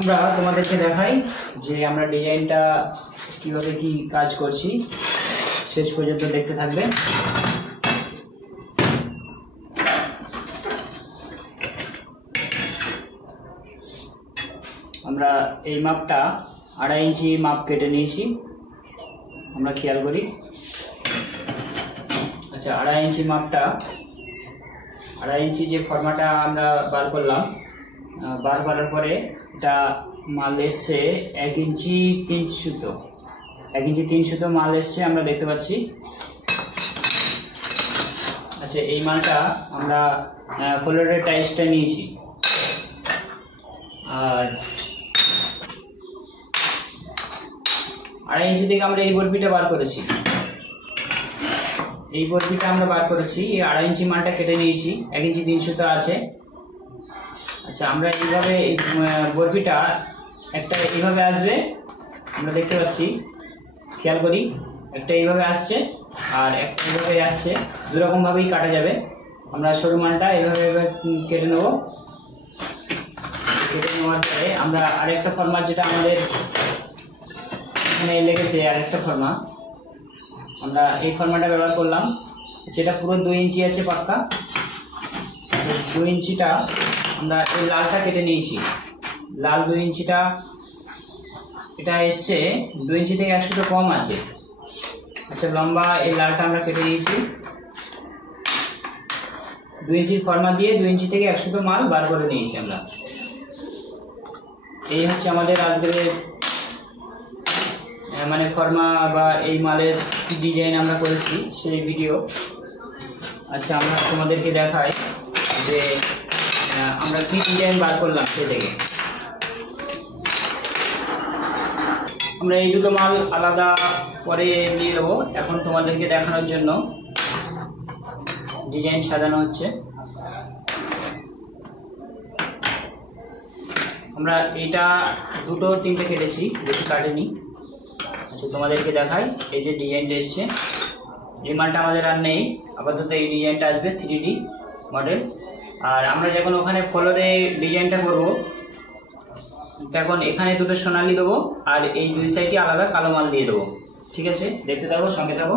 আমরা তোমাদেরকে দেখাই যে আমরা ডিজাইনটা কিভাবে কি কাজ করছি, শেষ পর্যন্ত দেখতে থাকবে। আমরা এই মাপটা 2.5 ইঞ্চি মাপ কেটে নিয়েছি, আমরা খেয়াল করি। আচ্ছা, 2.5 ইঞ্চি মাপটা, 2.5 ইঞ্চি যে ফর্মাটা আমরা বার করলাম, বার করার পরে এটা মাল এসছে 1 ইঞ্চি 3 সুতো, 1 ইঞ্চি 3 সুতো মাল এসছে, আমরা দেখতে পাচ্ছি। আচ্ছা, এই মালটা আমরা ফ্লোরের টাইলসটা নিয়েছি, আর 2.5 ইঞ্চি থেকে আমরা এই বরফিটা বার করেছি, এই বরফিটা আমরা বার করেছি। এই 2.5 ইঞ্চি মালটা কেটে নিয়েছি, 1 ইঞ্চি 3 সুতো আছে। আচ্ছা, আমরা এইভাবে এই বরফিটা একটা এইভাবে আসবে, আমরা দেখতে পাচ্ছি, খেয়াল করি, একটা এইভাবে আসছে আর একটা এইভাবে আসছে, দুরকমভাবেই কাটা যাবে। আমরা সরু মালটা এইভাবে কেটে নেব। কেটে নেওয়ার পরে আমরা আরেকটা ফর্মা, যেটা আমাদের এখানে লেগেছে আরেকটা ফর্মা, আমরা এই ফর্মাটা ব্যবহার করলাম, যেটা পুরো 2 ইঞ্চি আছে পাক্কা। 2 ইঞ্চিটা আমরা এই লালটা কেটে নিয়েছি, লাল 2 ইঞ্চিটা এটা এসছে 2 ইঞ্চি থেকে 1 সুতো কম আছে। আচ্ছা, লম্বা এই লালটা আমরা কেটে নিয়েছি, 2 ইঞ্চির ফর্মা দিয়ে 2 ইঞ্চি থেকে 1 সুতো মাল বার করে নিয়েছি আমরা। এই হচ্ছে আমাদের আজকের মানে ফর্মা বা এই মালের কি ডিজাইন আমরা করেছি সেই ভিডিও। আচ্ছা, আমরা তোমাদেরকে দেখাই যে আমরা কি ডিজাইন বার করলাম সে থেকে। আমরা এই দুটো মাল আলাদা পরে নিয়ে নেবো, এখন তোমাদেরকে দেখানোর জন্য ডিজাইন সাজানো হচ্ছে। আমরা এটা 2-3টে কেটেছি, বেশি কাটেনি। আচ্ছা, তোমাদেরকে দেখাই, এই যে ডিজাইনটা এসছে, এই মালটা আমাদের আর নেই আপাতত, এই ডিজাইনটা আসবে 3D মডেল। আর আমরা যখন ওখানে ফ্লোরে ডিজাইনটা করব, তখন এখানে দুটো সোনালি দেবো আর এই 2 সাইডে আলাদা কালো মাল দিয়ে দেবো। ঠিক আছে, দেখতে থাকো, সঙ্গে থাকো।